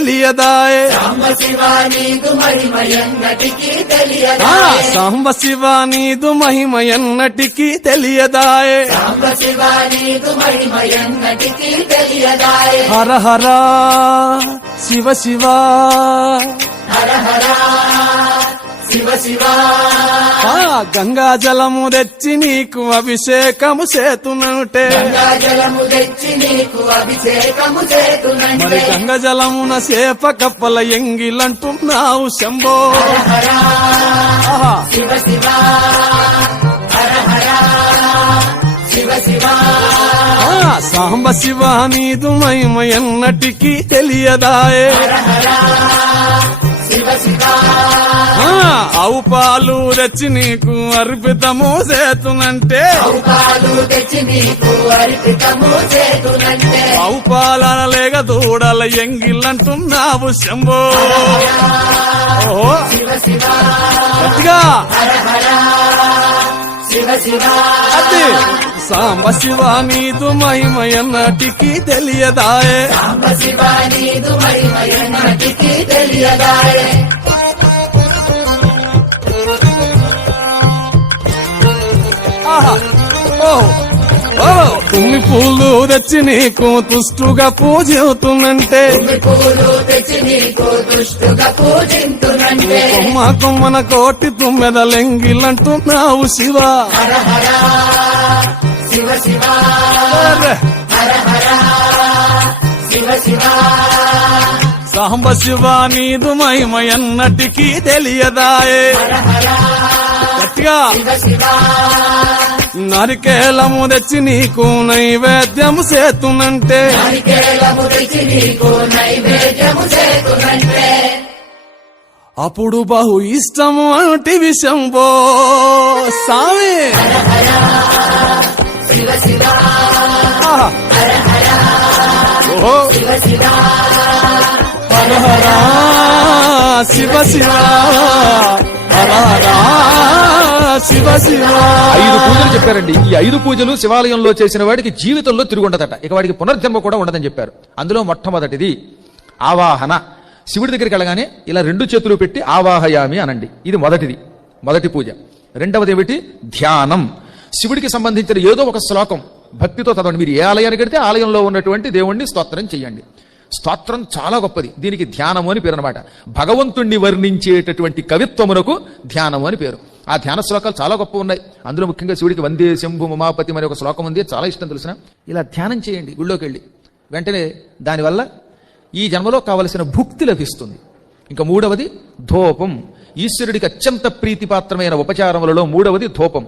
తెలియదాయే సాంబ శివ నీదు మహిమ ఎన్నటికీ తెలియదాయే సాంబ శివ నీదు మహిమ ఎన్నటికీ తెలియదాయే సాంబ శివ నీదు మహిమ ఎన్నటికీ తెలియదాయే హర హర శివ శివ హర హర శివ శివ గంగా జలము తెచ్చి నీకు అభిషేకము చేతునంటే గంగా జలము తెచ్చి నీకు అభిషేకము చేతునంటే మరి గంగ జలమున సేప కప్పల ఎంగిలంటున్నావు శంభో హర ఆహా. శివ శివ హర హర శివ శివ సాంబ శివ నీదు మహిమ ఎన్నటికీ తెలియదాయే హర హర శివ శివ ఆవు పాలు తెచ్చి నీకు అర్పితము చేతునంటే పాలు తెచ్చి నీకు అర్పితము చేతునంటే ఆవు పాల లేక దూడల ఎంగిలంటున్నావు శంభో ఓహో శివ శివ గట్టిగా హర హర శివ శివ అది సాంబ శివ నీదు మహిమ ఎన్నటికీ తెలియదాయే సాంబ శివ నీదు మహిమ ఎన్నటికీ తెలియదాయే ఆహా ఓ ఓ తుమ్మి పూలు తెచ్చి నీకు తుష్టుగా పూజవుతున్నంటే పూలు తెచ్చి నీకు దుష్టుగా పూజింతునంటే కొమ్మ కొమ్మన కోటి తుమ్మెదలెంగిలంటున్నావు శివ హర హర శివ శివ అరే. హర హర శివ శివ సాంబ శివ నీదు మహిమ ఎన్నటికీ తెలియదాయే హర హర గట్టిగా శివ శివ నరికేలము తెచ్చి నీకు నైవేద్యము చేతునంటే నారికేళము తెచ్చి నీకు నైవేద్యము చేతునంటే అప్పుడు బహు ఇష్టము అంటే విషంబో సామి శివ శివ ఆహా. ఓహో శివ శివ హర హర శివ శివ హర హర శివ శివ 5 పూజలు చెప్పారండి. ఈ 5 పూజలు శివాలయంలో చేసిన వాడికి జీవితంలో తిరుగుండదట. ఇక వాడికి పునర్జన్మ కూడా ఉండదని చెప్పారు. అందులో మొట్టమొదటిది ఆవాహన. శివుడి దగ్గరికి వెళ్ళగానే ఇలా 2 చేతులు పెట్టి ఆవాహయామి అనండి. ఇది మొదటి పూజ. రెండవది ఏమిటి? ధ్యానం. శివుడికి సంబంధించిన ఏదో ఒక శ్లోకం భక్తితో చదవండి. మీరు ఏ ఆలయానికి వెడితే ఆలయంలో ఉన్నటువంటి దేవుణ్ణి స్తోత్రం చెయ్యండి. స్తోత్రం చాలా గొప్పది. దీనికి ధ్యానము అని పేరు అనమాట. భగవంతుణ్ణి వర్ణించేటటువంటి కవిత్వమునకు ధ్యానము అని పేరు. ఆ ధ్యాన శ్లోకాలు చాలా గొప్ప ఉన్నాయి. అందులో ముఖ్యంగా శివుడికి వందే శంభు ఉమాపతి అనే ఒక శ్లోకం ఉంది, చాలా ఇష్టం తెలిసిన. ఇలా ధ్యానం చేయండి గుళ్ళోకి వెళ్ళి. వెంటనే దానివల్ల ఈ జన్మలో కావలసిన భుక్తి లభిస్తుంది. ఇంకా మూడవది ధూపం. ఈశ్వరుడికి అత్యంత ప్రీతిపాత్రమైన ఉపచారములలో మూడవది ధూపం.